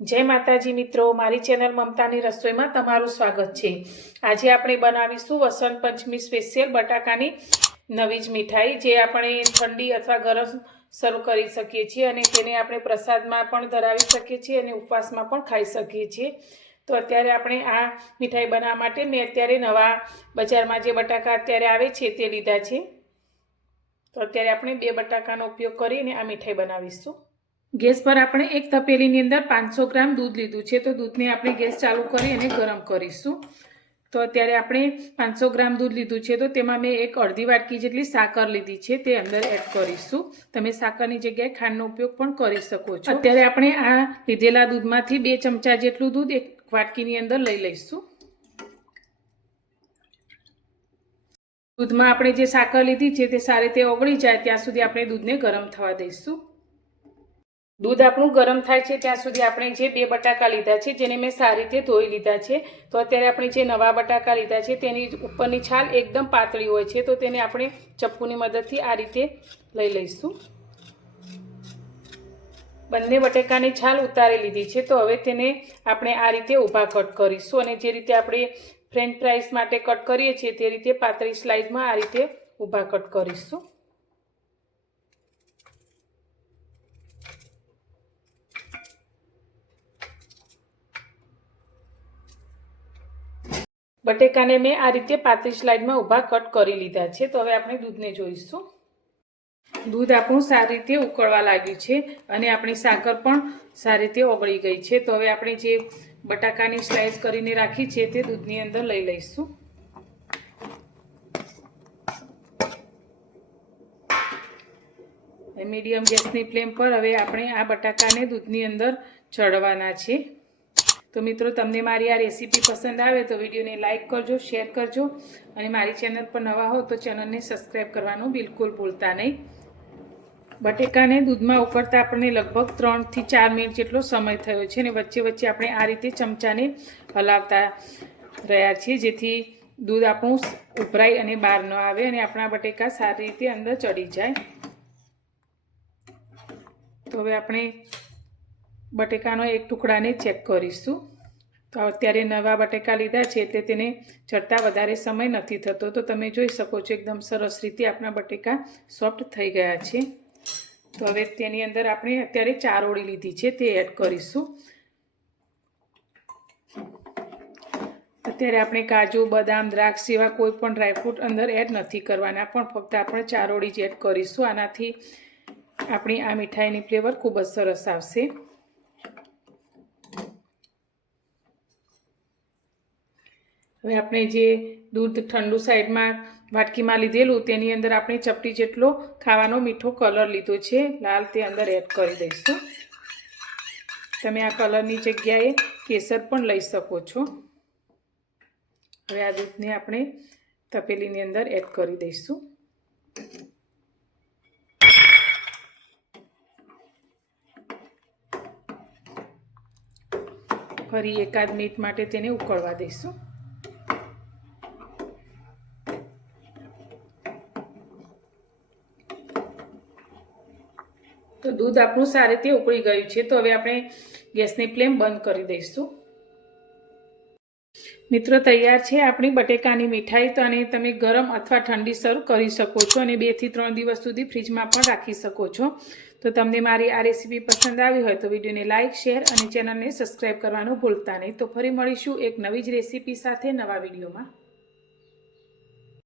जय माताजी मित्रों, मारी चेनल ममतानी रसोई में तमारुं स्वागत है। आज आपणे बनावीशुं वसंत पंचमी स्पेशियल बटाकानी नवी ज मीठाई, जे आपणे ठंडी अथवा गरम सर्व करी सकीए छीए अने तेने आपणे प्रसादमां पण धरावी सकीए छीए अने उपवासमां पण खाई सकीए छीए। तो अत्यारे आपणे आ मीठाई बनाववा माटे मैं अत्यारे नवा बजारमां जे बटाका अत्यारे आवे छे ते लीधा छे। तो अत्यारे आपणे 2 बटाकानो उपयोग करीने आ मीठाई बनावीशुं। गैस पर आपणे एक तपेलीनी अंदर 500 ग्राम दूध लीधुं छे। तो दूधने आपणे गैस चालू करी अने गरम करीशुं। तो अत्यारे आपणे 500 ग्राम दूध लीधुं छे, तो तेमां मैं एक अर्धी वाटकी जेटली साकर लीधी छे ते अंदर एड करीशुं। तमे साकरनी जग्याए खांडनो उपयोग पण करी शको छो। अत्यारे आपणे आ लीधेला दूधमांथी 2 चमचा जेटલું दूध एक वाटकीनी अंदर लई लईशुं। दूधमां आपणे जे साकर लीधी छे ते सारी રીતે ઓગળી જાય ત્યાં સુધી આપણે दूधને गरम થવા દઈશું। दूध आपणું गरम थाय छे ત્યાં સુધી આપણે જે 2 બટાકા લીધા છે જેને મેં સારી રીતે ધોઈ લીધા છે। તો અત્યારે આપણે જે નવા બટાકા લીધા છે તેની ઉપરની છાલ એકદમ પાતળી હોય છે, તો તેને આપણે ચપ્પુની મદદથી આ રીતે લઈ લઈશું। બંને બટાકાની છાલ ઉતારી લીધી છે, તો હવે તેને આપણે આ રીતે ઊભા કટ કરીશું અને જે રીતે આપણે ફ્રેન્ચ ફ્રાઈસ માટે કટ કરીએ છીએ તે રીતે પાતળી સ્લાઇસમાં આ રીતે ઊભા કટ કરીશું। बटेकाने मैं आ रीते पातળી स्लाइड में ऊभा कट करी लीधा है। तो हवे आपणे दूधने जोईशुं। दूध आपणुं सारी रीते उकळवा लाग्युं छे अने आपणी साकर पण सारी रीते ओगળી गई है। तो हवे आपणे जे बटाकानी स्लाइस करीने राखी छे ते दूधनी अंदर लई लईशुं। मीडियम गैसनी फ्लेम पर हवे आपणे आ बटाकाने दूधनी अंदर चढ़वाना छे। तो मित्रों, तमने मारी आ रेसिपी पसंद आवे तो वीडियो ने लाइक करजो, शेर करजो और मारी चैनल पर नवा हो तो चैनल ने सब्सक्राइब करवानुं बिल्कुल भूलता नहीं। बटेकाने दूधमां उकळता आपणे लगभग 3 થી 4 मिनिट जेटलो समय थयो छे ने वच्चे वच्चे आपणे आ रीते चमचाने हलावता रह्या छीए जेथी दूध आपणुं उभराई अने बहार न आवे अने आपणा बटेका सारी रीते अंदर चढ़ी जाए। तो हवे आपणे बटेकानो एक टुकड़ाने चेक करीशुं। तो अत्यारे नवा बटेका लीधा छे એટલે તેને ચડતા વધારે સમય નથી થતો। તો તમે જોઈ શકો છો એકદમ સરસ રીતે આપણા બટેકા સોફ્ટ થઈ ગયા છે। તો હવે તેની અંદર આપણે અત્યારે ચારોળી લીધી છે તે એડ કરીશું। અત્યારે આપણે કાજુ, બદામ, દ્રાક્ષ જેવા કોઈ પણ ડ્રાયફ્રૂટ અંદર એડ નથી કરવાના, પણ ફક્ત આપણે ચારોળી જ એડ કરીશું। આનાથી આપણી આ મીઠાઈની ફ્લેવર ખૂબ જ સરસ આવશે। હવે આપણે જે दूध ठंडू साइड में वाटकी में लीधेलू तेनी अंदर आपणे चपटी जेटलो खावानो मीठो कलर लीधो छे लाल, ते अंदर एड करी दईशुं। तमे आ कलरनी जग्याए केसर पण लई शको छो। हवे आ दूधने आपणे तपेलीनी अंदर एड करी दईशुं। फरी एकाद मिनिट माटे तेने उकळवा दईशुं। तो दूध आपणुं सारी रीते उकળી गयुं छे। तो हवे आपणे गैसनी फ्लेम बंद करी दईशुं। मित्रों, तैयार छे आपणी बटेकानी मीठाई। तो आने तमे गरम अथवा ठंडी सर्व करी शको छो अने 2 થી 3 दिवस सुधी फ्रीजमां पण राखी शको छो। तो तमने मारी आ रेसिपी पसंद आवी होय तो विडियोने लाइक, शेर अने चेनलने सब्सक्राइब करवानुं भूलता नहीं। तो फरी मळीशुं एक नवी ज रेसिपी साथे नवा विडियोमां।